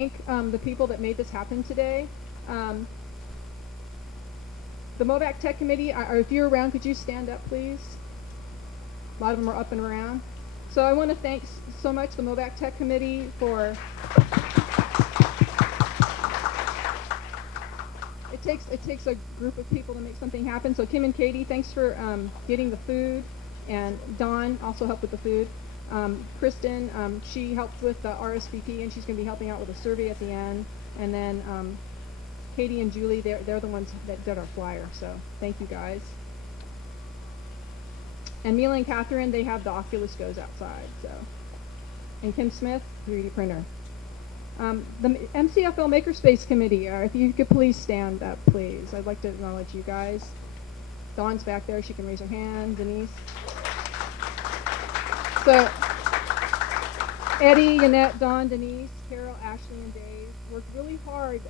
The people that made this happen today. Um, the Mobac Tech Committee, or if you're around, could you stand up, please? A lot of them are up and around. So I want to thank so much the Mobac Tech Committee for. It takes a group of people to make something happen. So Kim and Katie, thanks for getting the food, and Dawn also helped with the food. Kristen, she helped with the RSVP, and she's going to be helping out with a survey at the end. And then Katie and Julie, they're the ones that did our flyer. So thank you guys. And Mila and Catherine, they have the Oculus Goes outside. So, and Kim Smith, 3D printer. The MCFL Makerspace Committee, if you could please stand up, please. I'd like to acknowledge you guys. Dawn's back there. She can raise her hand. Denise. So, Eddie, Yannette, Dawn, Denise, Carol, Ashley, and Dave worked really hard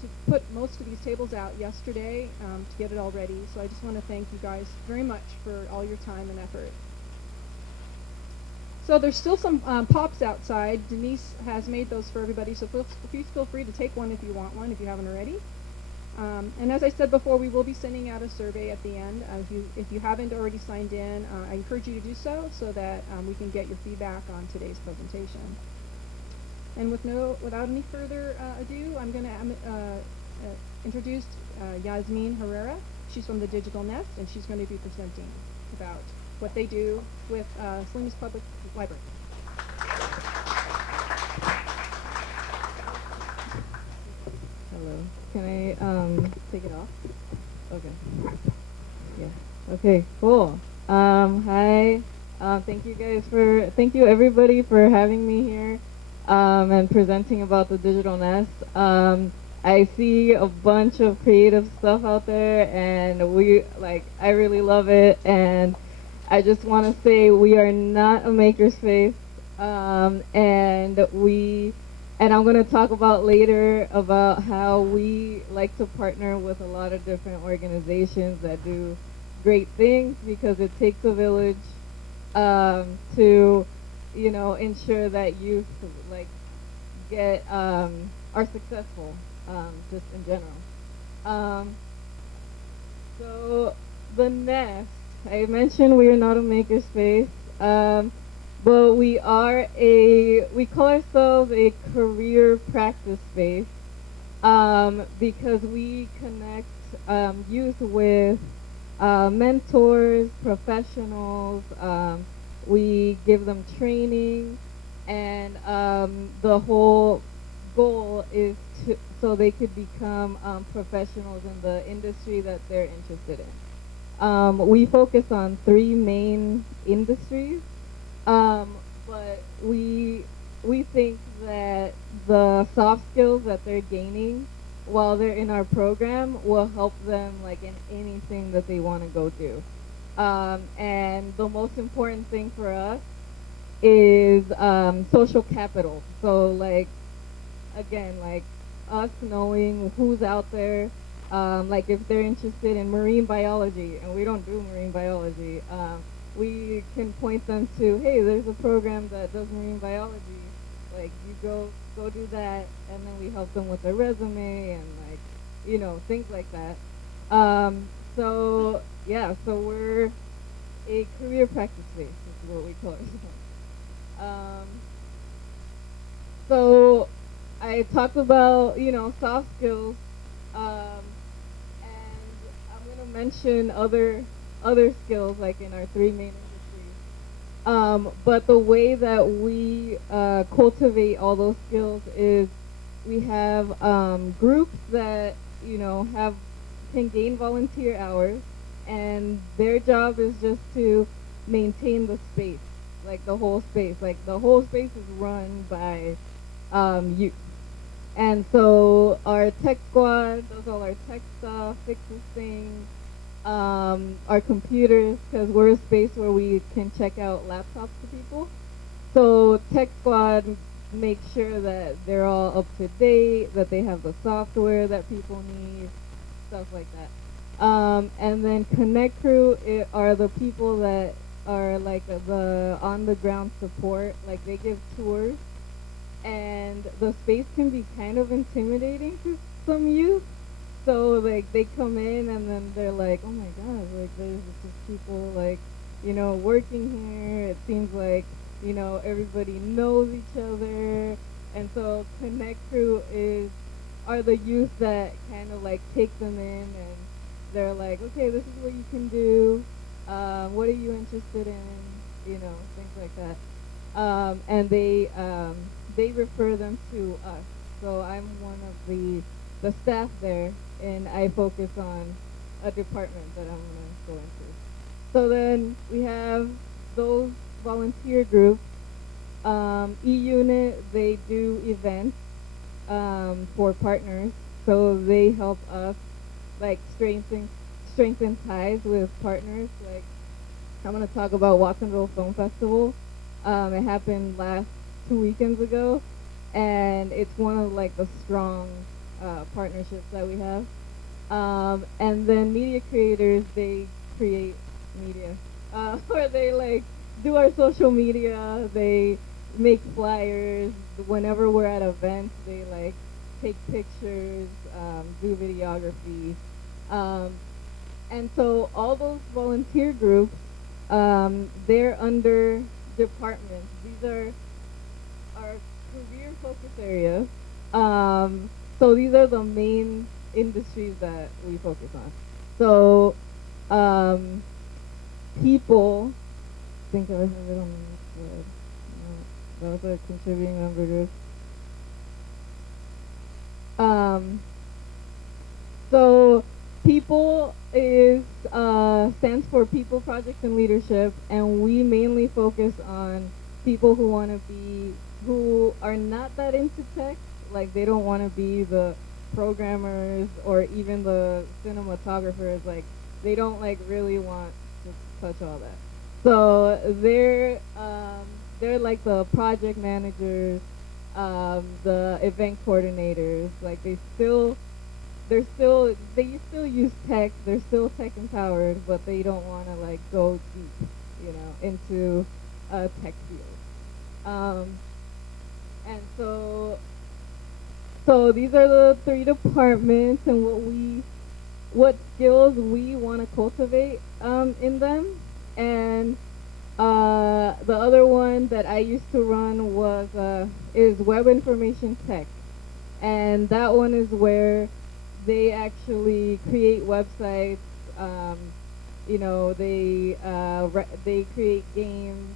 to put most of these tables out yesterday to get it all ready. So I just want to thank you guys very much for all your time and effort. So there's still some pops outside. Denise has made those for everybody, so please feel free to take one if you want one, if you haven't already. And as I said before, we will be sending out a survey at the end. If you haven't already signed in, I encourage you to do so that we can get your feedback on today's presentation. And without any further ado, I'm going to introduce Yasmin Herrera. She's from the Digital Nest, and she's going to be presenting about what they do with Salinas Public Library. Hello. Can I take it off? Okay. Yeah. Okay. Cool. Hi. Thank you everybody for having me here and presenting about the Digital Nest. I see a bunch of creative stuff out there, and I really love it. And I just want to say we are not a makerspace, and I'm going to talk about later about how we like to partner with a lot of different organizations that do great things, because it takes a village to, ensure that youth are successful, just in general. So the Nest. I mentioned we are not a makerspace, but we call ourselves a career practice space because we connect youth with mentors, professionals. We give them training, and the whole goal is so they could become professionals in the industry that they're interested in. We focus on 3 main industries, but we think that the soft skills that they're gaining while they're in our program will help them in anything that they want to go do. And the most important thing for us is social capital. So again, us knowing who's out there. If they're interested in marine biology, and we don't do marine biology, we can point them to, hey, there's a program that does marine biology. You go do that, and then we help them with their resume and things like that. So we're a career practice space, is what we call it. So I talked about soft skills. Mention other skills in our 3 main industries, but the way that we cultivate all those skills is we have groups that can gain volunteer hours, and their job is just to maintain the space, the whole space. The whole space is run by youth. And so our tech squad does all our tech stuff, fixes things, our computers, because we're a space where we can check out laptops to people. So tech squad makes sure that they're all up to date, that they have the software that people need, stuff like that. And then Connect Crew are the people that are the on the ground support. They give tours and the space can be kind of intimidating to some youth. So like they come in and then they're like, oh my god, like there's just people like, working here. It seems like, everybody knows each other. And so Connect Crew are the youth that kind of like take them in, and they're like, okay, this is what you can do. What are you interested in? Things like that. And they refer them to us. So I'm one of the staff there, and I focus on a department that I'm gonna go into. So then we have those volunteer groups. E-Unit, they do events for partners, so they help us like strengthen ties with partners. Like I'm gonna talk about Walk and Roll Film Festival. It happened last 2 weekends ago, and it's one of like the strong partnerships that we have. And then media creators, they create media, or they like do our social media. They make flyers. Whenever we're at events, they like take pictures, do videography. Um, and so all those volunteer groups, they're under departments. These are our career focus areas. So these are the main industries that we focus on. So um, people, I think I have it on the next slide. Those are contributing member groups. So people stands for People, Projects, and Leadership, and we mainly focus on people who are not that into tech, like they don't want to be the programmers or even the cinematographers, like they don't like really want to touch all that. So they're like the project managers, the event coordinators, like they still use tech. They're still tech empowered, but they don't want to like go deep, into a tech field. And so these are the three departments, and what skills we want to cultivate in them. And the other one that I used to run is web information tech, and that one is where they actually create websites. Um, they create games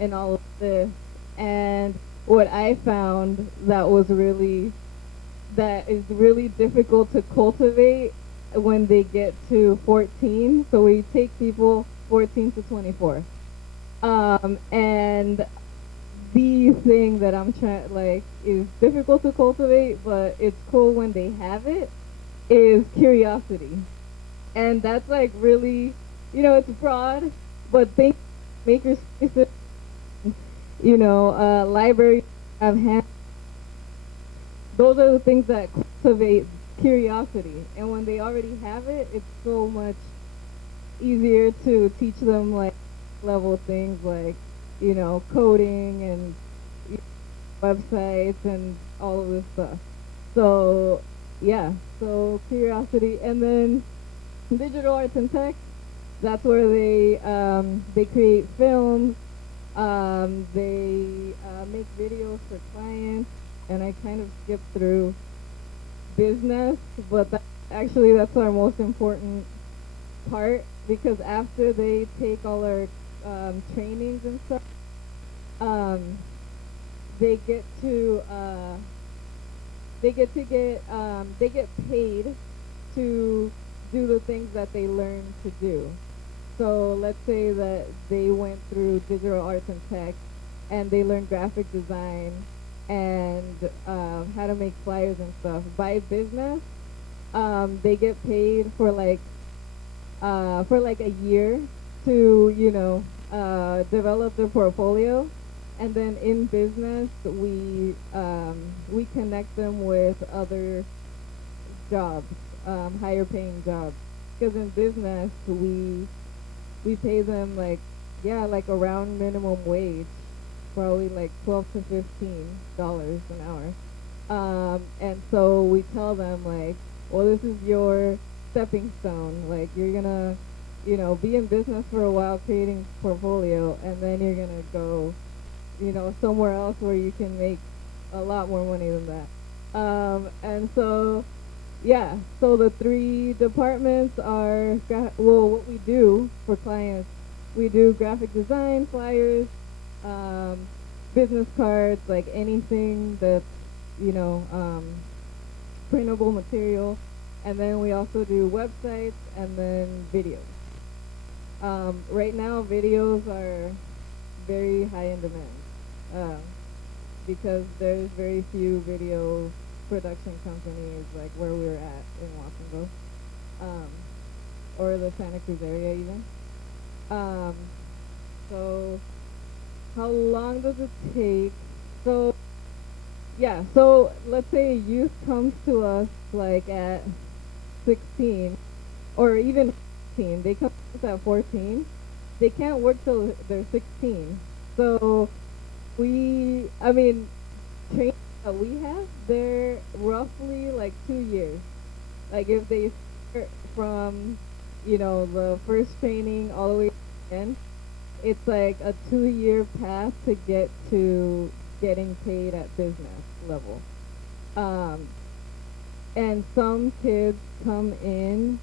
and all of this. And what I found that is really difficult to cultivate when they get to 14. So we take people 14 to 24. And the thing that I'm trying like is difficult to cultivate, but it's cool when they have it, is curiosity. And that's like really, it's broad, but think makerspaces, libraries have hands. Those are the things that cultivate curiosity. And when they already have it, it's so much easier to teach them like level things like, coding and websites and all of this stuff. So yeah, so curiosity. And then digital arts and tech, that's where they create films, they make videos for clients, and I kind of skipped through business, but that's our most important part, because after they take all our trainings and stuff, um, they get to they get paid to do the things that they learn to do. So let's say that they went through digital arts and tech, and they learned graphic design and how to make flyers and stuff. By business, they get paid for like a year to develop their portfolio, and then in business we connect them with other jobs, higher paying jobs, because in business we pay them like around minimum wage, probably like $12 to $15 an hour. And so we tell them like, well, this is your stepping stone. Like you're gonna, be in business for a while creating portfolio, and then you're gonna go, somewhere else where you can make a lot more money than that. And so, yeah, so the three departments are, what we do for clients, we do graphic design, flyers, um, business cards, like anything that's, you know, um, printable material. And then we also do websites and then videos. Right now, videos are very high in demand because there's very few video production companies like where we're at in Watsonville, um, or the Santa Cruz area even. Um, so how long does it take? So yeah, so let's say youth comes to us like at 16 or even 14. They come to us at 14. They can't work till they're 16. So I mean, training that we have, they're roughly like 2 years. Like if they start from, the first training all the way to the end, it's like a 2-year path to get to getting paid at business level. Um, and some kids come in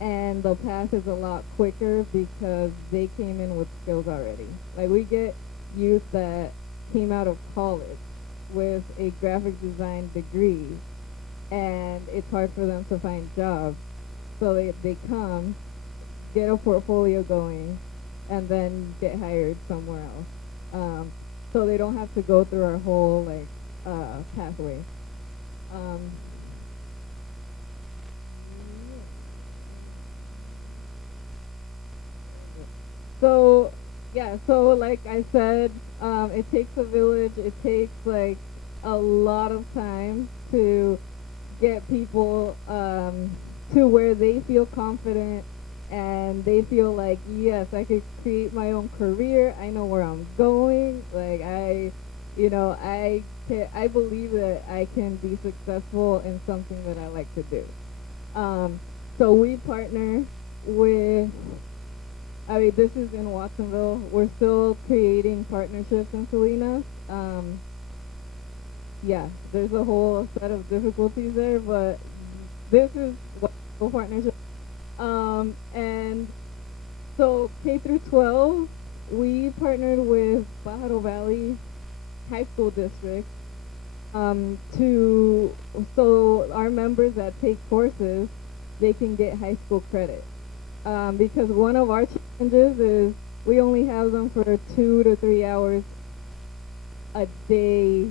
and the path is a lot quicker because they came in with skills already. Like we get youth that came out of college with a graphic design degree and it's hard for them to find jobs. So they come, get a portfolio going, and then get hired somewhere else. So they don't have to go through our whole pathway. Um, So, yeah, so like I said, it takes a village. It takes like a lot of time to get people to where they feel confident and they feel like, yes, I could create my own career. I know where I'm going. Like I believe that I can be successful in something that I like to do. So we partner with, this is in Watsonville. We're still creating partnerships in Salinas. Yeah, there's a whole set of difficulties there, but this is Watsonville partnership. And so K through 12, we partnered with Pajaro Valley High School District so our members that take courses, they can get high school credit. Because one of our challenges is we only have them for 2 to 3 hours a day.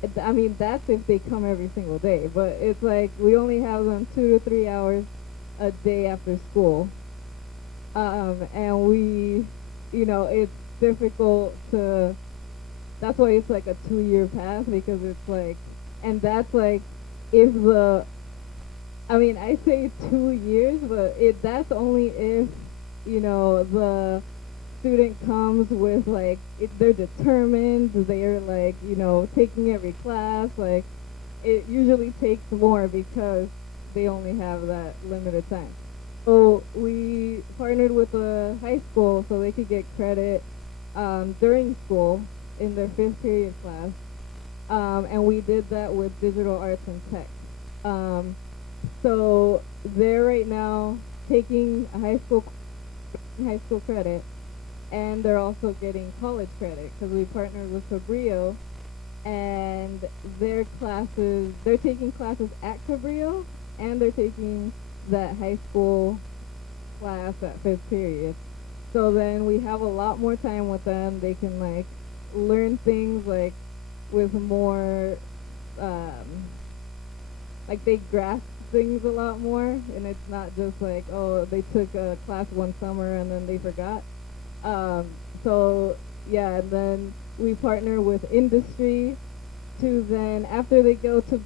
That's if they come every single day, but it's like we only have them 2 to 3 hours a day after school. And it's difficult that's why it's like a 2-year path because it's like, and that's like, if I say 2 years, but that's only if, the student comes with like, they're determined, they're like, taking every class, like, it usually takes more because they only have that limited time. So we partnered with a high school so they could get credit during school in their 5th period class. And we did that with digital arts and tech. So they're right now taking a high school credit, and they're also getting college credit because we partnered with Cabrillo, and they're taking classes at Cabrillo, and they're taking that high school class at 5th period. So then we have a lot more time with them. They can like learn things like with more like they grasp things a lot more, and it's not just like, oh, they took a class one summer and then they forgot. So yeah, and then we partner with industry to then after they go to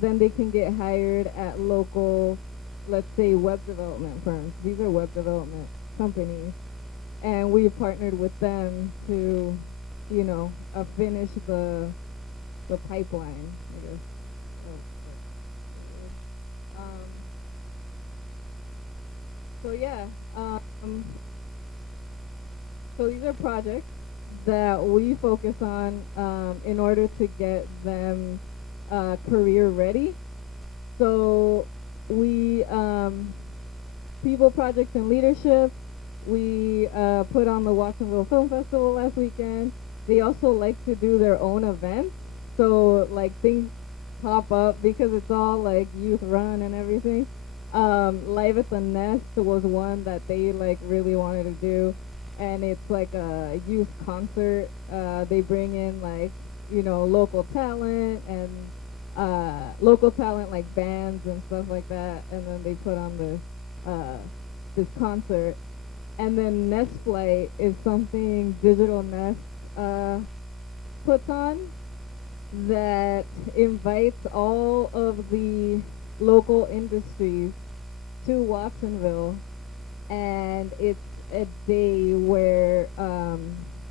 then they can get hired at local, let's say, web development firms. These are web development companies. and we partnered with them to, finish the pipeline, I guess. Oh, um, so yeah, so these are projects that we focus on in order to get them career ready. So we people projects and leadership. We put on the Watsonville Film Festival last weekend. They also like to do their own events. So like things pop up because it's all like youth run and everything. Live at the Nest was one that they like really wanted to do, and it's like a youth concert. They bring in like local talent and local talent like bands and stuff like that, and then they put on this concert. And then Nest Flight is something Digital Nest puts on that invites all of the local industries to Watsonville, and it's a day where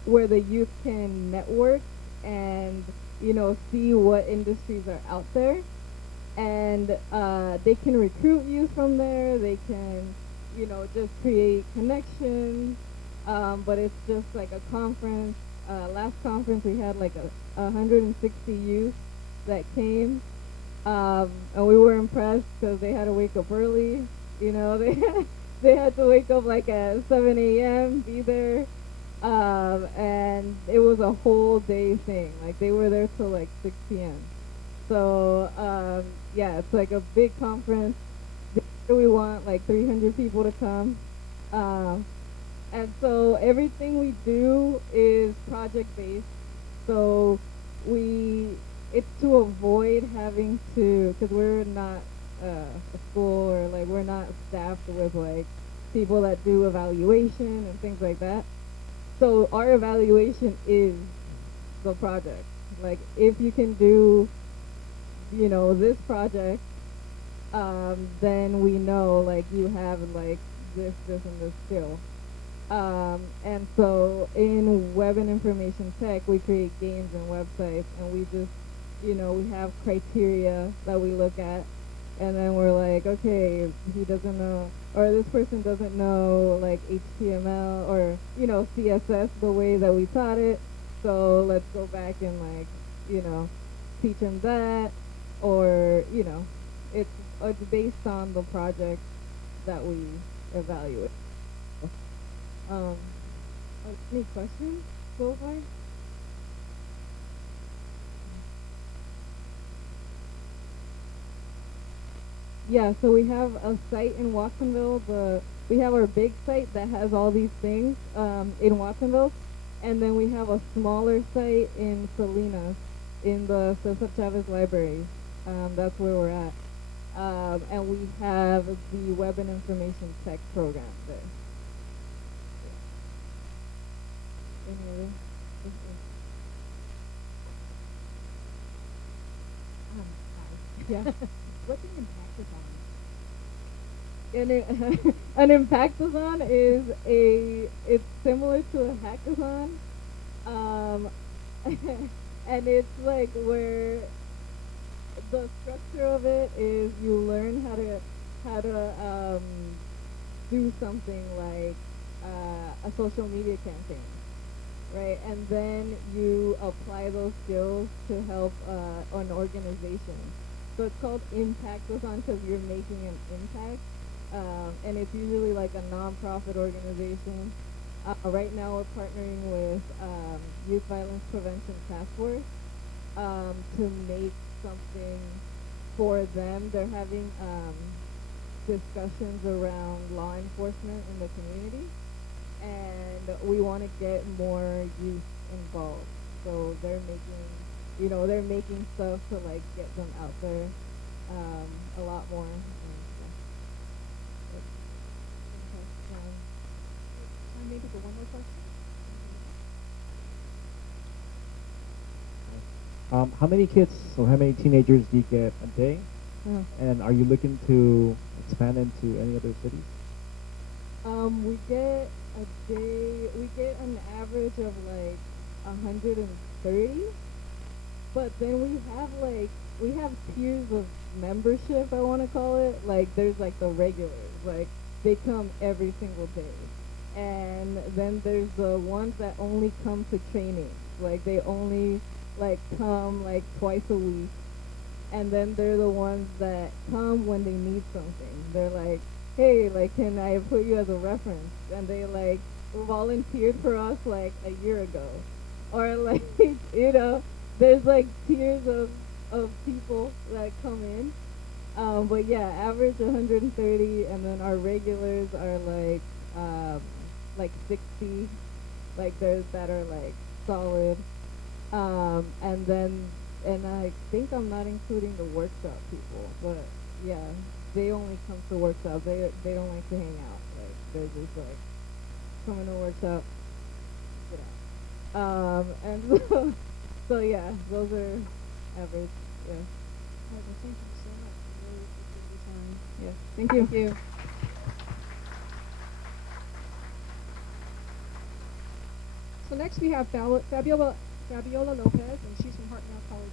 the youth can network and see what industries are out there, and they can recruit youth from there. They can just create connections. But it's just like a conference. Last conference we had like 160 youth that came, and we were impressed because they had to wake up early. They had to wake up like at 7 a.m. be there, and it was a whole day thing. Like they were there till like 6 p.m. So yeah, it's like a big conference. We want like 300 people to come. Um, and so everything we do is project based. So it's to avoid having to, because we're not a school, or like we're not staffed with like people that do evaluation and things like that. So our evaluation is the project. Like if you can do, this project, then we know like you have like this, and this skill. And so in web and information tech, we create games and websites, and we just, we have criteria that we look at, and then we're like, okay, he doesn't know, or this person doesn't know like HTML or, CSS the way that we taught it, so let's go back and like, teach him that, or, it's based on the project that we evaluate. Um, any questions so far? Yeah, so we have a site in Watsonville. We have our big site that has all these things in Watsonville, and then we have a smaller site in Salinas, in the Cesar Chavez Library. That's where we're at. And we have the Web and Information Tech program there. Any other? Hi. Yeah. What's an impactathon? An impactathon is it's similar to a hackathon, um, and it's like where the structure of it is you learn how to do something like a social media campaign, right? And then you apply those skills to help an organization. So it's called Impactathon because you're making an impact, and it's usually like a nonprofit organization. Right now we're partnering with Youth Violence Prevention Task Force to make something for them. They're having discussions around law enforcement in the community, and we want to get more youth involved. So they're making stuff to like get them out there a lot more. Maybe the one more question. How many kids or how many teenagers do you get a day? Oh. And are you looking to expand into any other cities? We get a day we get an average of like 130, but then we have tiers of membership, I want to call it. Like there's like the regulars, like they come every single day, and then there's the ones that only come to training, like they only like come like twice a week, and then they're the ones that come when they need something. They're like, hey, like, can I put you as a reference? And they like volunteered for us like a year ago, or like there's like tiers of people that come in. But yeah, average 130, and then our regulars are like 60. Like there's that are like solid. And then, and I think I'm not including the workshop people, but yeah, they only come to workshop. They don't like to hang out. Like they're just like coming to workshop, get out. And so yeah, those are average. Yeah. Well, thank you so much. I really appreciate your time. Yeah. Thank you. Thank you. So next we have Fabiola Lopez, and she's from Hartnell College.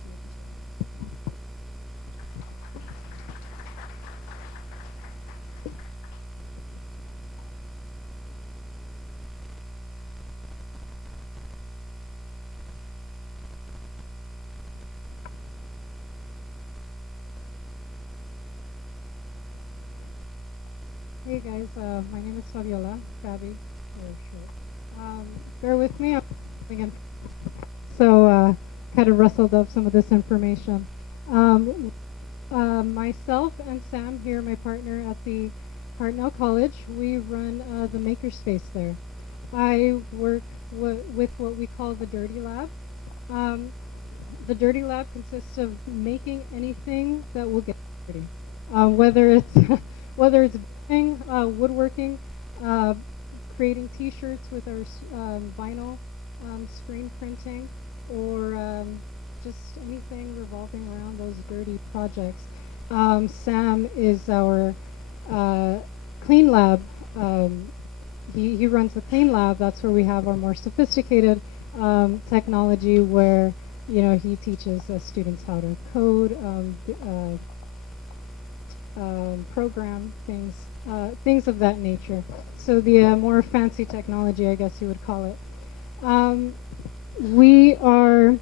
Hey guys, my name is Fabiola, Fabi, for short. Bear with me, I'm again. So, kind of rustled up some of this information. Myself and Sam here, my partner at the Hartnell College, we run the Makerspace there. I work with what we call the Dirty Lab. Um, the Dirty Lab consists of making anything that will get dirty, whether it's whether it's woodworking, uh, creating T-shirts with our vinyl, screen printing, or just anything revolving around those dirty projects. Sam is our clean lab. He runs the clean lab. That's where we have our more sophisticated technology, where he teaches students how to code, program things, things of that nature. So the more fancy technology, I guess you would call it. We are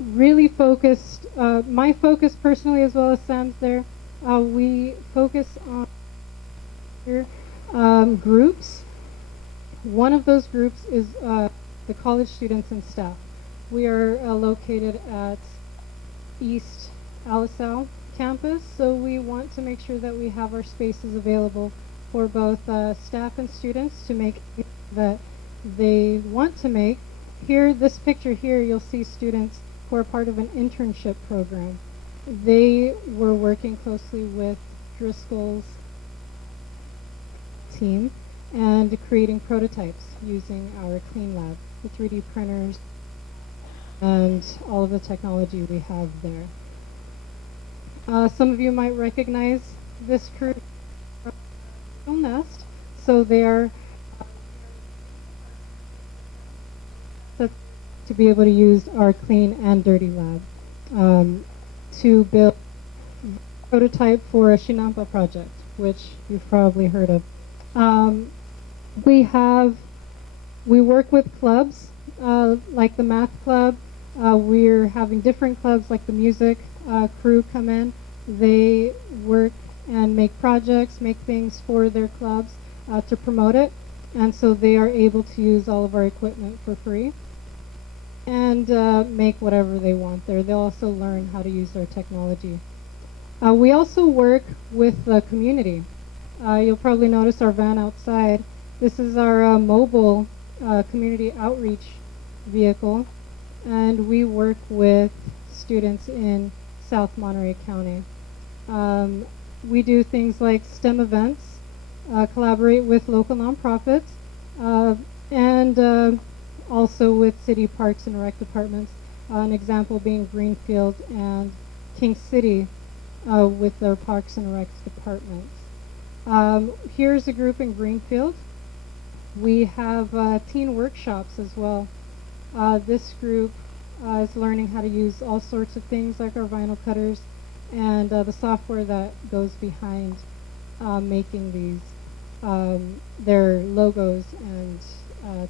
really focused. My focus personally, as well as Sam's there, we focus on groups. One of those groups is the college students and staff. We are located at East Alisal campus, so we want to make sure that we have our spaces available for both staff and students to make that they want to make. Here, this picture here, you'll see students who are part of an internship program. They were working closely with Driscoll's team and creating prototypes using our clean lab, the 3D printers, and all of the technology we have there. Some of you might recognize this crew from Nest. So they're to be able to use our clean and dirty lab to build a prototype for a Shinampa project, which you've probably heard of. We work with clubs like the math club. We're having different clubs like the music crew come in. They work and make projects, make things for their clubs to promote it. And so they are able to use all of our equipment for free and make whatever they want there. They'll also learn how to use our technology. We also work with the community. You'll probably notice our van outside. This is our mobile community outreach vehicle, and we work with students in South Monterey County. We do things like STEM events, collaborate with local nonprofits, and also with city parks and rec departments. An example being Greenfield and King City with their parks and rec departments. Here's a group in Greenfield. We have teen workshops as well. This group is learning how to use all sorts of things like our vinyl cutters and the software that goes behind making these their logos and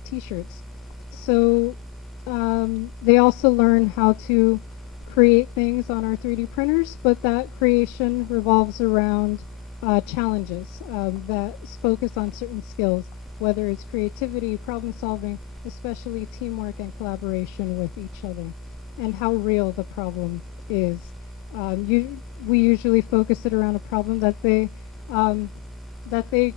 t-shirts. So they also learn how to create things on our 3D printers, but that creation revolves around challenges that focus on certain skills, whether it's creativity, problem solving, especially teamwork and collaboration with each other, and how real the problem is. We usually focus it around a problem that they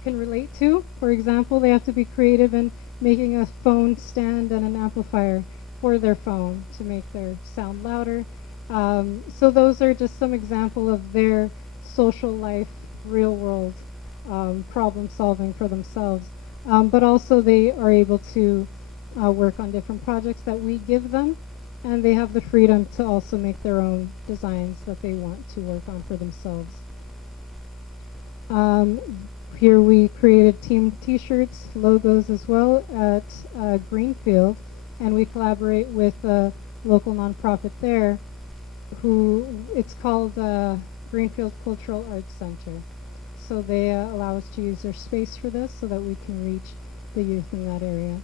can relate to. For example, they have to be creative in making a phone stand and an amplifier for their phone to make their sound louder. So those are just some example of their social life, real world problem solving for themselves. But also they are able to work on different projects that we give them, and they have the freedom to also make their own designs that they want to work on for themselves. Here we created team t-shirts, logos as well at Greenfield, and we collaborate with a local nonprofit there who, it's called Greenfield Cultural Arts Center. So they allow us to use their space for this so that we can reach the youth in that area.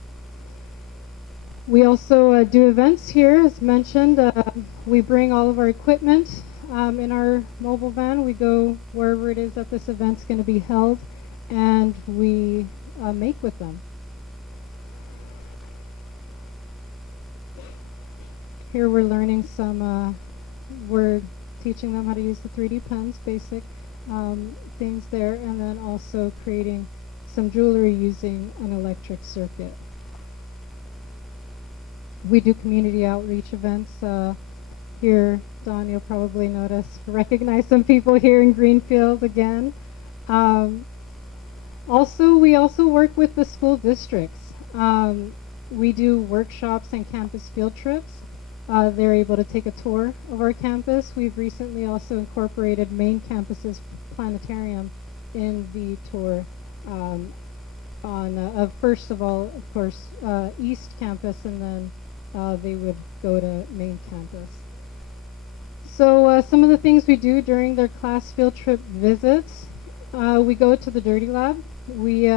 We also do events here, as mentioned. We bring all of our equipment in our mobile van. We go wherever it is that this event's going to be held, and we make with them. Here we're learning we're teaching them how to use the 3D pens, basic things there, and then also creating some jewelry using an electric circuit. We do community outreach events. Here, Don, you'll probably recognize some people here in Greenfield again. We also work with the school districts. We do workshops and campus field trips. They're able to take a tour of our campus. We've recently also incorporated main campus's planetarium in the tour first of all, of course, East Campus, and then they would go to main campus. So some of the things we do during their class field trip visits, we go to the Dirty Lab. We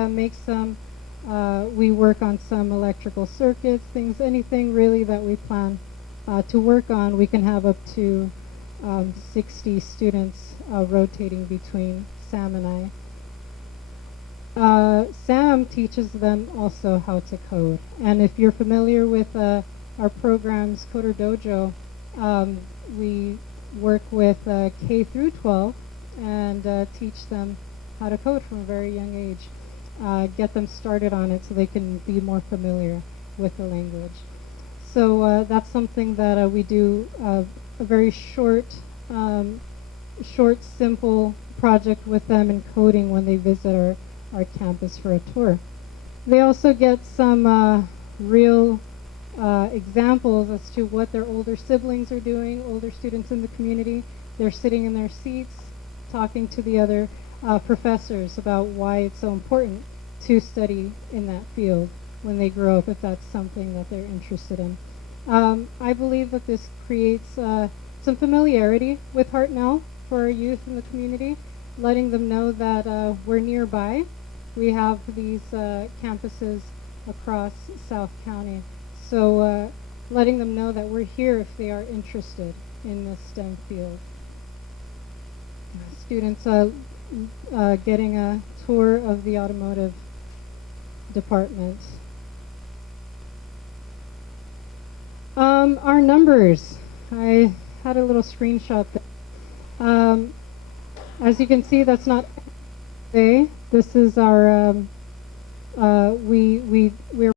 we work on some electrical circuits, anything really that we plan to work on. We can have up to 60 students rotating between Sam and I. Sam teaches them also how to code. And if you're familiar with our programs, Coder Dojo, we work with K through 12 and teach them how to code from a very young age. Get them started on it so they can be more familiar with the language. So that's something that we do, a very short, simple project with them in coding when they visit our campus for a tour. They also get some real examples as to what their older siblings are doing, older students in the community. They're sitting in their seats talking to the other professors about why it's so important to study in that field when they grow up, if that's something that they're interested in. I believe that this creates some familiarity with Hartnell for our youth in the community, letting them know that we're nearby. We have these campuses across South County. So letting them know that we're here if they are interested in the STEM field. Students getting a tour of the automotive department. Our numbers. I had a little screenshot there. As you can see, that's not today. This is our we're